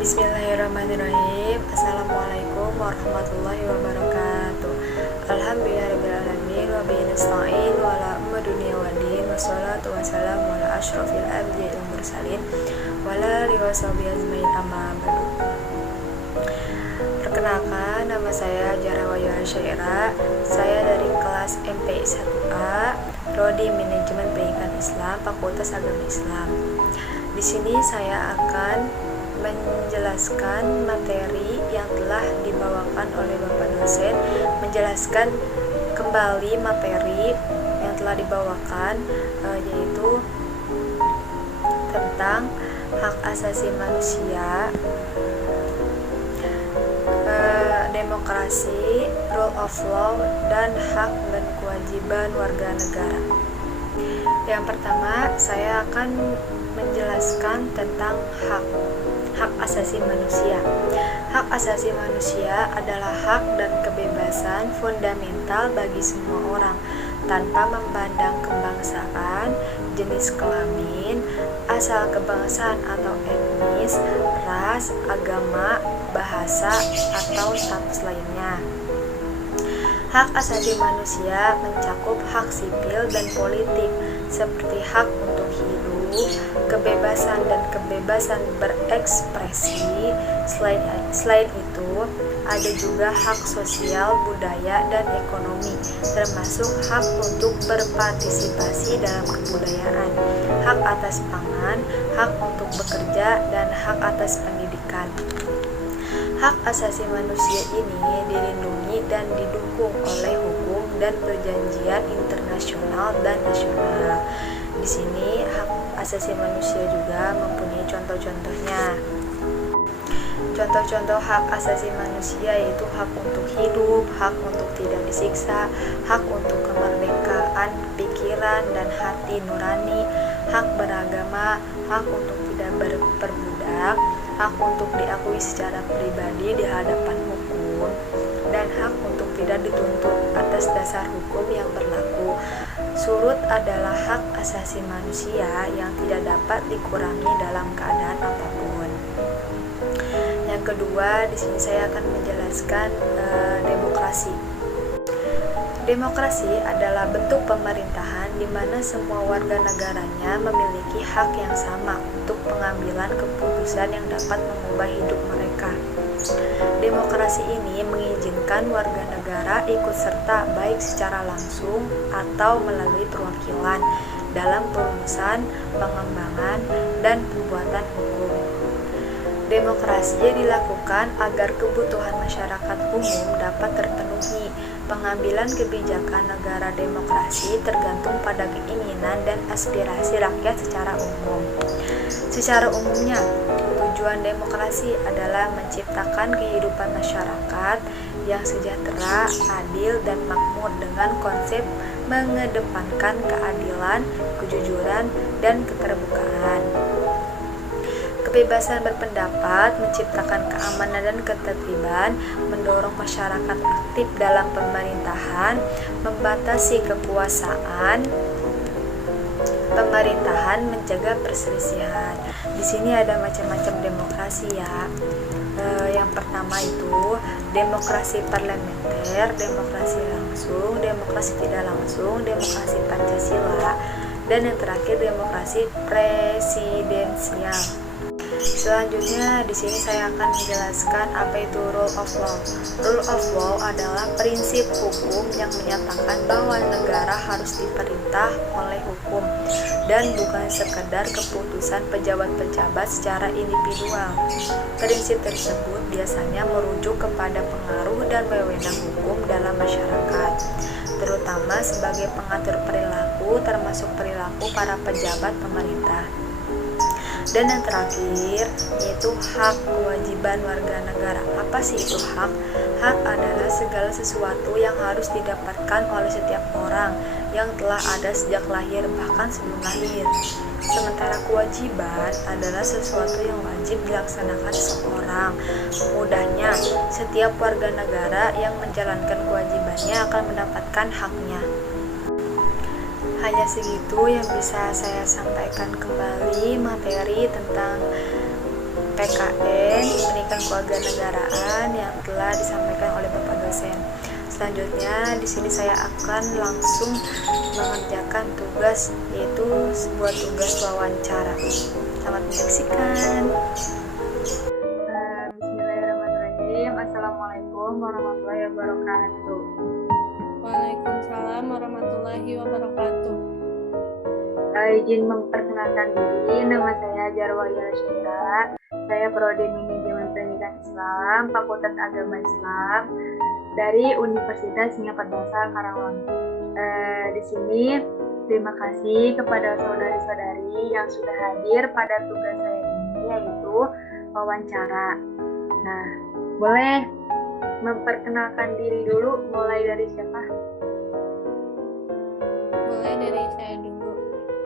Bismillahirrahmanirrahim. Assalamualaikum warahmatullahi wabarakatuh. Alhamdulillahirrahmanirrahim. Wa bihi nasta'in wa ala umuri dunya waddin. Wassalatu wassalamu ala asyrofil anbiya'i wal mursalin wa ala alihi washabihi ajmain, amma ba'du. Perkenalkan, nama saya Jarawayu Syaira. Saya dari kelas MPI 1A, Prodi Manajemen Pendidikan Islam, Fakultas Agama Islam. Di sini saya akan menjelaskan materi yang telah dibawakan oleh Bapak dosen, menjelaskan kembali materi yang telah dibawakan, yaitu tentang hak asasi manusia, demokrasi, rule of law, dan hak dan kewajiban warga negara. Yang pertama, saya akan menjelaskan tentang hak asasi manusia. Hak asasi manusia adalah hak dan kebebasan fundamental bagi semua orang, tanpa memandang kebangsaan, jenis kelamin, asal kebangsaan atau etnis, ras, agama, bahasa, atau status lainnya. Hak asasi manusia mencakup hak sipil dan politik, seperti hak untuk hidup, kebebasan dan kebebasan berekspresi. Selain itu, ada juga hak sosial, budaya, dan ekonomi, termasuk hak untuk berpartisipasi dalam kebudayaan, hak atas pangan, hak untuk bekerja, dan hak atas pendidikan. Hak asasi manusia ini dilindungi dan didukung oleh hukum dan perjanjian internasional dan nasional. Di sini hak asasi manusia juga mempunyai contoh-contohnya. Contoh-contoh hak asasi manusia yaitu hak untuk hidup, hak untuk tidak disiksa, hak untuk kemerdekaan pikiran dan hati nurani, hak beragama, hak untuk tidak berperbudak, hak untuk diakui secara pribadi di hadapan hukum, dan hak untuk tidak dituntut atas dasar hukum yang berlaku. Surut adalah hak asasi manusia yang tidak dapat dikurangi dalam keadaan apapun. Yang kedua, di sini saya akan menjelaskan demokrasi. Demokrasi adalah bentuk pemerintahan di mana semua warga negaranya memiliki hak yang sama untuk pengambilan keputusan yang dapat mengubah hidup mereka. Demokrasi ini mengizinkan warga negara ikut serta baik secara langsung atau melalui perwakilan dalam perumusan, pengembangan, dan pembuatan hukum. Demokrasi dilakukan agar kebutuhan masyarakat umum dapat terpenuhi. Pengambilan kebijakan negara demokrasi tergantung pada keinginan dan aspirasi rakyat secara umum. Secara umumnya, tujuan demokrasi adalah menciptakan kehidupan masyarakat yang sejahtera, adil, dan makmur dengan konsep mengedepankan keadilan, kejujuran, dan keterbukaan. Kebebasan berpendapat, menciptakan keamanan dan ketertiban, mendorong masyarakat aktif dalam pemerintahan, membatasi kekuasaan pemerintahan, mencegah perselisihan. Di sini ada macam-macam demokrasi ya. Yang pertama itu demokrasi parlementer, demokrasi langsung, demokrasi tidak langsung, demokrasi Pancasila, dan yang terakhir demokrasi presidensial. Selanjutnya di sini saya akan menjelaskan apa itu rule of law. Rule of law adalah prinsip hukum yang menyatakan bahwa negara harus diperintah oleh hukum dan bukan sekedar keputusan pejabat-pejabat secara individual. Prinsip tersebut biasanya merujuk kepada pengaruh dan wewenang hukum dalam masyarakat, terutama sebagai pengatur perilaku, termasuk perilaku para pejabat pemerintah. Dan yang terakhir yaitu hak kewajiban warga negara. Apa sih itu hak? Hak adalah segala sesuatu yang harus didapatkan oleh setiap orang yang telah ada sejak lahir bahkan sebelum lahir. Sementara kewajiban adalah sesuatu yang wajib dilaksanakan seseorang. Mudahnya, setiap warga negara yang menjalankan kewajibannya akan mendapatkan haknya. Hanya segitu yang bisa saya sampaikan kembali materi tentang PKN, Pendidikan Kewarganegaraan yang telah disampaikan oleh Bapak dosen. Selanjutnya di sini saya akan langsung mengerjakan tugas, yaitu sebuah tugas wawancara. Selamat menyaksikan. Bismillahirrahmanirrahim. Assalamualaikum warahmatullahi wabarakatuh. Waalaikumsalam warahmatullahi wabarakatuh. Izin memperkenalkan diri, nama saya Jarwa Yashira. Saya Prodi Manajemen Pendidikan Islam, Fakultas Agama Islam dari Universitas Singapura Karawang. Di sini terima kasih kepada saudari-saudari yang sudah hadir pada tugas saya ini, yaitu wawancara. Nah, boleh memperkenalkan diri dulu, mulai dari siapa? Boleh dari saya dulu.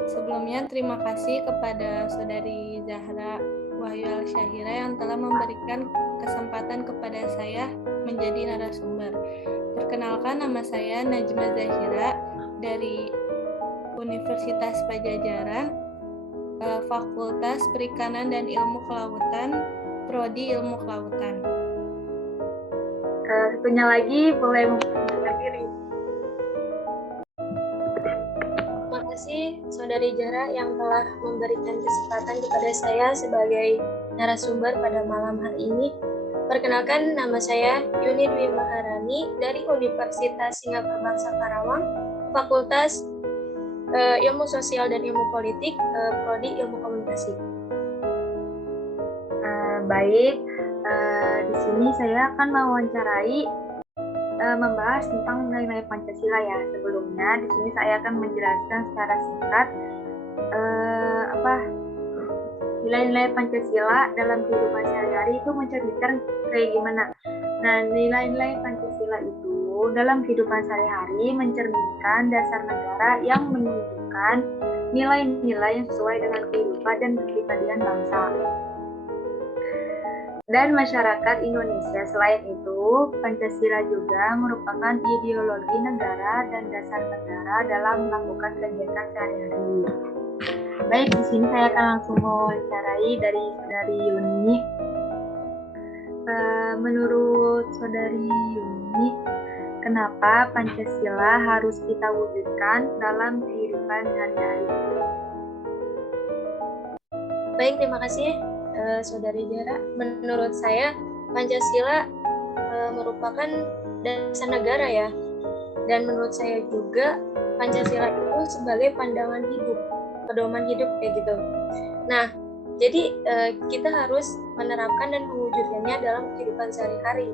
Sebelumnya terima kasih kepada Saudari Zahra Wahyu Al-Syahira yang telah memberikan kesempatan kepada saya menjadi narasumber. Perkenalkan, nama saya Najma Zahira dari Universitas Pajajaran, Fakultas Perikanan dan Ilmu Kelautan, Prodi Ilmu Kelautan. Satunya lagi boleh memperkenalkan diri. Terima kasih Saudari Zahra yang telah memberikan kesempatan kepada saya sebagai narasumber pada malam hari ini. Perkenalkan, nama saya Yuni Dwi Maharani dari Universitas Singapura Bangsa Karawang, Fakultas Ilmu Sosial dan Ilmu Politik, Prodi Ilmu Komunikasi. Baik, di sini saya akan mewawancarai membahas tentang nilai-nilai Pancasila ya. Sebelumnya di sini saya akan menjelaskan secara singkat nilai-nilai Pancasila dalam kehidupan sehari-hari itu mencerminkan kayak gimana. Nah, nilai-nilai Pancasila itu dalam kehidupan sehari-hari mencerminkan dasar negara yang menunjukkan nilai-nilai yang sesuai dengan kehidupan dan kepribadian bangsa dan masyarakat Indonesia. Selain itu, Pancasila juga merupakan ideologi negara dan dasar negara dalam melakukan kegiatan sehari-hari. Baik, di sini saya akan langsung mewawancarai dari Saudari Yuni. Menurut Saudari Yuni, kenapa Pancasila harus kita wujudkan dalam kehidupan sehari-hari? Baik, terima kasih Saudari Zahra. Menurut saya Pancasila merupakan dasar negara ya, dan menurut saya juga Pancasila itu sebagai pandangan hidup, pedoman hidup kayak gitu. Nah, jadi kita harus menerapkan dan mewujudkannya dalam kehidupan sehari-hari.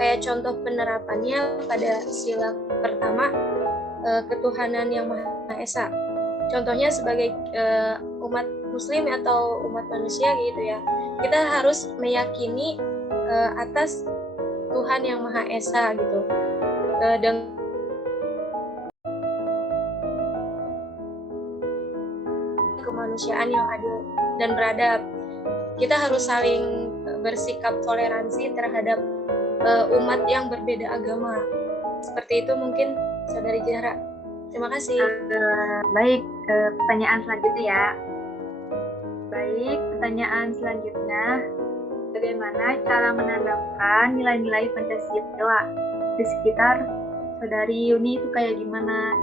Kayak contoh penerapannya pada sila pertama, ketuhanan yang Maha Esa. Contohnya sebagai umat Muslim atau umat manusia gitu ya, kita harus meyakini atas Tuhan yang Maha Esa gitu, dengan kemanusiaan yang adil dan beradab. Kita harus saling bersikap toleransi terhadap umat yang berbeda agama. Seperti itu mungkin Saudari Zahra. Terima kasih. Baik, pertanyaan selanjutnya ya. Baik, pertanyaan selanjutnya, bagaimana cara menanamkan nilai-nilai Pancasila di sekitar Saudari Yuni itu kayak gimana?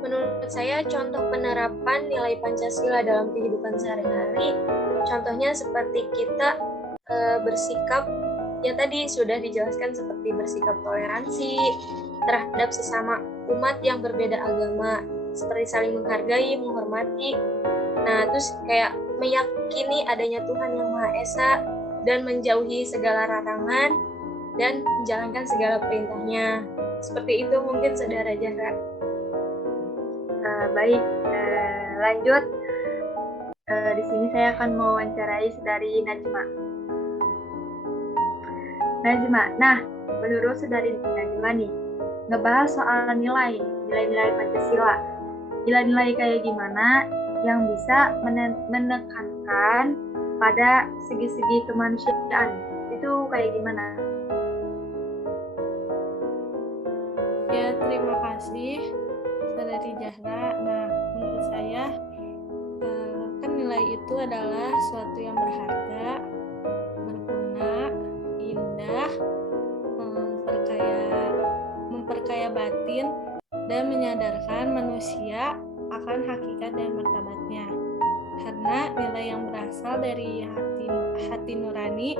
Menurut saya contoh penerapan nilai Pancasila dalam kehidupan sehari-hari, contohnya seperti kita bersikap, ya tadi sudah dijelaskan, seperti bersikap toleransi terhadap sesama umat yang berbeda agama, seperti saling menghargai, menghormati. Nah, terus kayak meyakini adanya Tuhan yang Maha Esa dan menjauhi segala larangan dan menjalankan segala perintahnya. Seperti itu mungkin Saudara Zahra. Baik, lanjut. Di sini saya akan mewawancarai Saudari Najma. Nah, menurut Saudari Najma nih, ngebahas soal nilai-nilai Pancasila. Nilai-nilai kayak gimana yang bisa menekankan pada segi-segi kemanusiaan. Itu kayak gimana? Ya, terima kasih Saudari Zahra. Nah, menurut saya kan nilai itu adalah suatu yang berharga, berguna, indah, memperkaya batin, dan menyadarkan manusia akan hakikat dan martabatnya. Karena nilai yang berasal dari hati nurani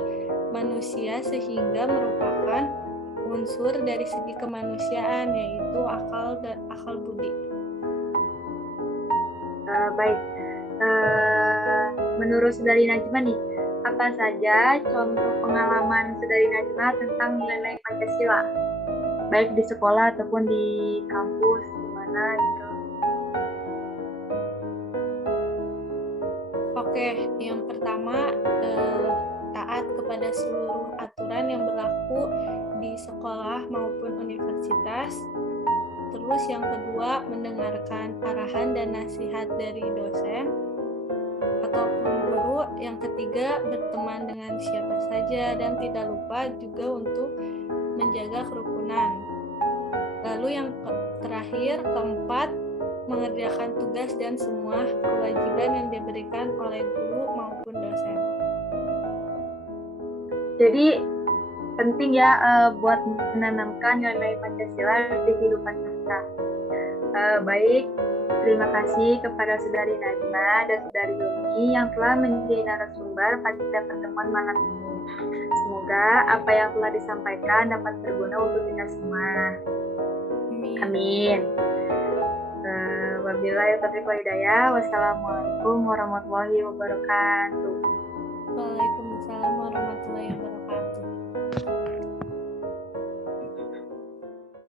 manusia sehingga merupakan unsur dari segi kemanusiaan, yaitu akal budi. Baik, menurut Saudari Najma nih, apa saja contoh pengalaman Saudari Najma tentang nilai-nilai Pancasila, baik di sekolah ataupun di kampus, di mana gitu? Oke, yang pertama taat kepada seluruh aturan yang berlaku di sekolah maupun universitas. Terus yang kedua, mendengarkan arahan dan nasihat dari dosen ataupun guru. Yang ketiga, berteman dengan siapa saja dan tidak lupa juga untuk menjaga kerukunan. Lalu yang terakhir, keempat, mengerjakan tugas dan semua kewajiban yang diberikan oleh guru maupun dosen. Jadi penting ya buat menanamkan nilai Pancasila di kehidupan kita. Baik, terima kasih kepada Saudari Najma dan Saudari Yuni yang telah menjadi narasumber pada pertemuan malam ini. Semoga apa yang telah disampaikan dapat berguna untuk kita semua. Amin. Wabillahi taufiq wal hidayah. Wassalamualaikum warahmatullahi wabarakatuh. Waalaikumsalam warahmatullahi wabarakatuh.